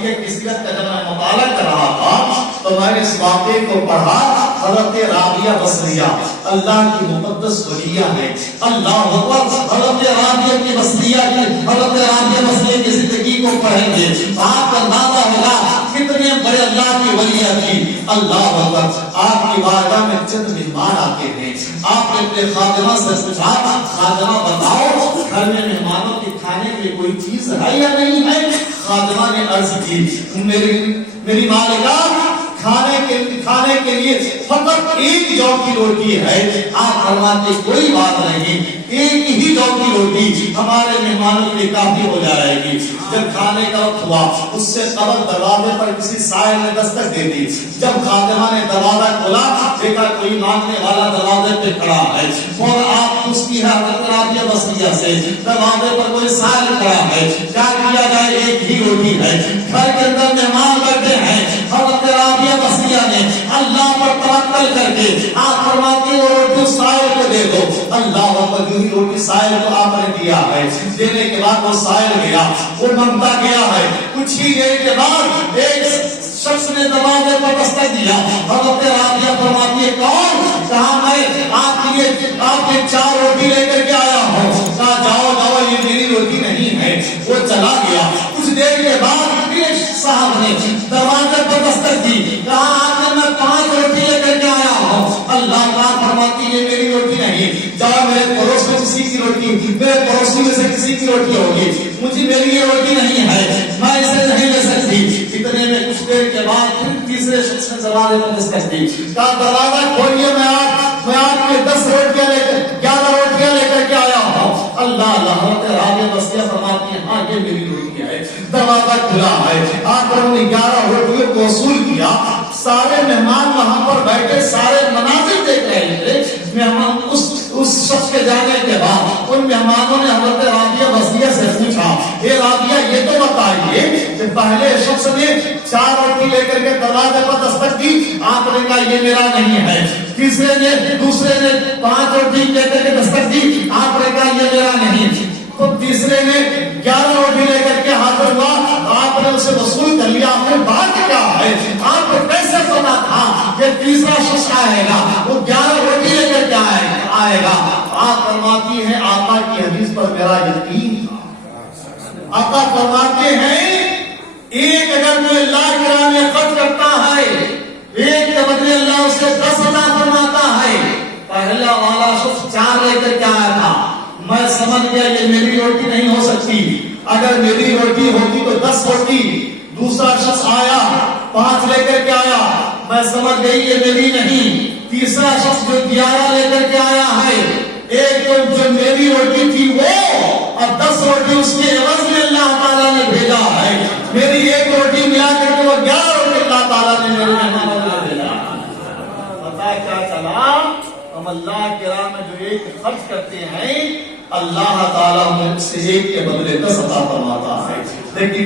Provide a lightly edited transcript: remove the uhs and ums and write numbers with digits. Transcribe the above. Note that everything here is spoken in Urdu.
وصیت کی صیغت کا جب میں مطالعہ کر رہا تھا تو میں نے اس واقعے کو پڑھا. حضرت رابعہ بصریہ اللہ کی مقدس ولیہ ہے. اللہ اکبر. حضرت رابعہ کی بصریہ کی زندگی کو پڑھیں گے آپ کا اندازہ ہوگا کتنے بڑے اللہ کی ولیہ تھی. اللہ اکبر. آپ کی بارگاہ میں چند مہمان آتے ہیں. آپ نے اپنے خادمہ سے پوچھا خادمہ بتاؤ گھر میں مہمانوں کے کھانے کے لیے کوئی چیز ہے یا نہیں ہے؟ خادمہ نے عرض کی میری مالکہ کھانے کے لیے فقط ایک جو کی روٹی ہے. آپ فرماتے کوئی بات نہیں, ایک ہی جو کی روٹی ہمارے مہمانوں کے لیے کافی ہو جائے گی. جب کھانے کا وقت ہوا اس سے قبل دروازے پر کسی سائل نے دستک دے دی. جب خادمہ نے دروازہ کھولا دیکھا کوئی مانگنے والا دروازے پہ کھڑا ہے اور آپ اس کی حضرت رابعہ بصریہ سے دروازے پر کوئی سائل کھڑا ہے. کیا کیا جائے؟ ایک ہی روٹی ہے. گھر کے اندر مہمان بیٹھے ہیں. حضرت رابعہ بصریہ نے اللہ پر توکل کر کے آپ فرماتے وہ روٹی سائل کو دے دو. اللہ پر روٹی سائل کو آپ نے دیا ہے. دینے کے بعد وہ سائل گیا, وہ مانگتا گیا ہے. کچھ ہی دیر کے بعد ایک شخص نے دروازے پر دستک دیا. حضرت رابعہ فرماتی ہے کون؟ کہا میں آپ کے 4 روٹی لے کر کے آیا ہوں. کہا جاؤ یہ میری روٹی نہیں ہے. وہ چلا گیا. کچھ دیر کے بعد صاحب نے دروازے پر دستک دی. کہا آج میں 5 روٹی لے کر کے آیا ہوں. اللہ پاک فرماتی ہے میری روٹی نہیں, جاؤ میرے پڑوس میں کسی کی روٹی, میرے پڑوسی میں سے کسی کی روٹی ہوگی. مجھے میری یہ روٹی نہیں ہے, میں اسے نہیں لے سکتی. اتنے میں کچھ دیر کے بعد پھر تیسرے شخص نے دروازے پر دستک دی. کہا دروازہ کھولیے, میں آپ کے 10 روٹیاں لے کر 11 روٹیاں لے کر کے آیا ہوں. اللہ حضرت رابعہ بصریہ فرماتی ہیں ہاں یہ میری روٹی ہے. دروازہ کھلا ہے. آپ نے 11 روٹیوں کو وصول کیا. سارے مہمان وہاں پر بیٹھے سارے مناظر دیکھ رہے تھے. مہمان اس شخص کے جانے کے بعد ان مہمانوں نے حضرت رابعہ بصریہ سے پوچھا اے رابعہ یہ تو بتائیے کہ پہلے شخص نے 4 روٹی لے کر کے دروازے پر دستک دی, آپ نے کہا یہ میرا نہیں ہے. دوسرے نے 5 روٹی لے کر کے دستک دی, آپ نے کہا یہ میرا نہیں. تو تیسرے نے 11 روٹی لے کر کے حاضر ہوا, آپ نے اسے وصول کر لیا. آپ نے بات کیا ہے, آپ کو کیسے پتا تھا کہ تیسرا شخص آئے گا, وہ 11 روٹی لے کر کے آئے گا؟ آپ فرماتی ہیں آقا کی حدیث پر میرا یقین تھا. آقا فرماتے ہیں ایک اگر کوئی اللہ کے راہ میں خرچ کرتا ہے, ایک کے بدلے اللہ اسے 10 عطا فرماتا ہے. پہلا والا شخص 4 لے کر کے آیا تھا, میں سمجھ گیا یہ میری روٹی نہیں ہو سکتی, اگر میری روٹی ہوتی تو 10 ہوتی. دوسرا شخص آیا 5 لے کر کے آیا, میں سمجھ گئی یہ میری نہیں. تیسرا شخص جو 11 لے کر کے آیا ہے, ایک جو میری روٹی تھی وہ اور 10 روٹی اس کے عوض میں اللہ تعالیٰ نے بھیجا ہے. میری ایک روٹی ملا کر کے وہ 11 روٹی اللہ تعالیٰ نے میرے مہمانوں کو بھیجا. پتا کیا چلا, ہم اللہ کے راہ میں جو ایک خرچ کرتے ہیں اللہ تعالیٰ ہم سے ایک کے بدلے 10 عطا فرماتا ہے. لیکن